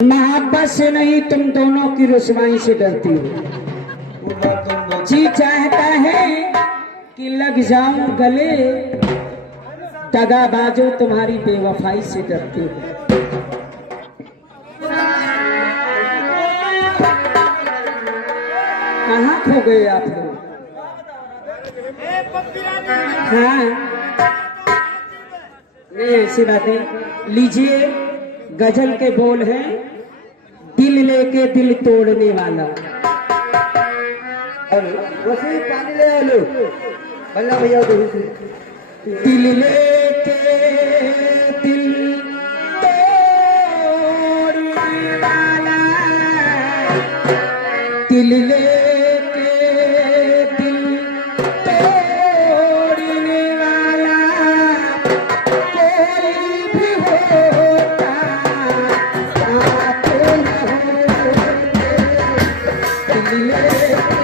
मोहब्बत से नहीं, तुम दोनों की रुसवाई से डरती हो। जी चाहता है कि लग जाऊं गले, दगाबाजो तुम्हारी बेवफाई से डरती हो। कहाँ खो गए आप लोग? हाँ नहीं, ऐसी बातें लीजिए। गजल के बोल हैं, दिल लेके दिल तोड़ने वाला। पानी ले लो बल्ला भैया। दिल लेके दिल तोड़ने वाला, दिल लेके दिल तोड़ने वाला कोई भी होता आपको न हो। दिल लेके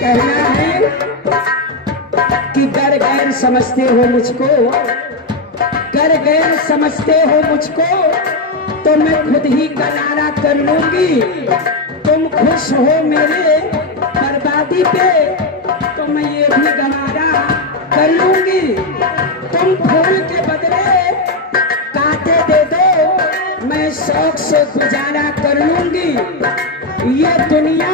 कहना है कि गर गैर समझते हो मुझको, गर गैर समझते हो मुझको, तो मैं खुद ही गलारा कर लूंगी। तुम खुश हो मेरे बर्बादी पे, तो मैं ये भी गवारा कर लूंगी। तुम फूल के बदले कांटे दे दो, मैं शौक से गुजारा कर लूंगी। ये दुनिया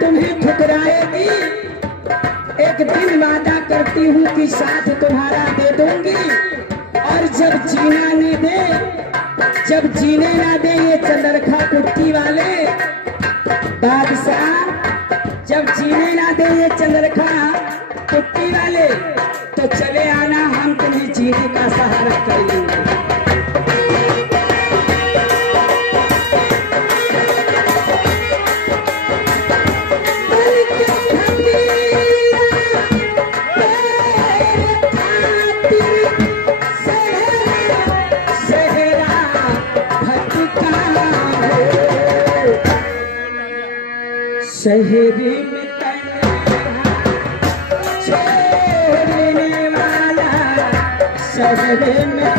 तुम्हें ठुकराएगी, एक दिन वादा करती हूँ कि साथ तुम्हारा दे दूंगी। और जब जीने ना दे ये चंद्रखा कुट्टी वाले बादशाह, जब जीने ना दे ये चंद्रखा कुट्टी वाले, तो चले आना, हम तुम्हें जीने का सहारा करेंगे। शहरी में छोड़ने वाला, शहर में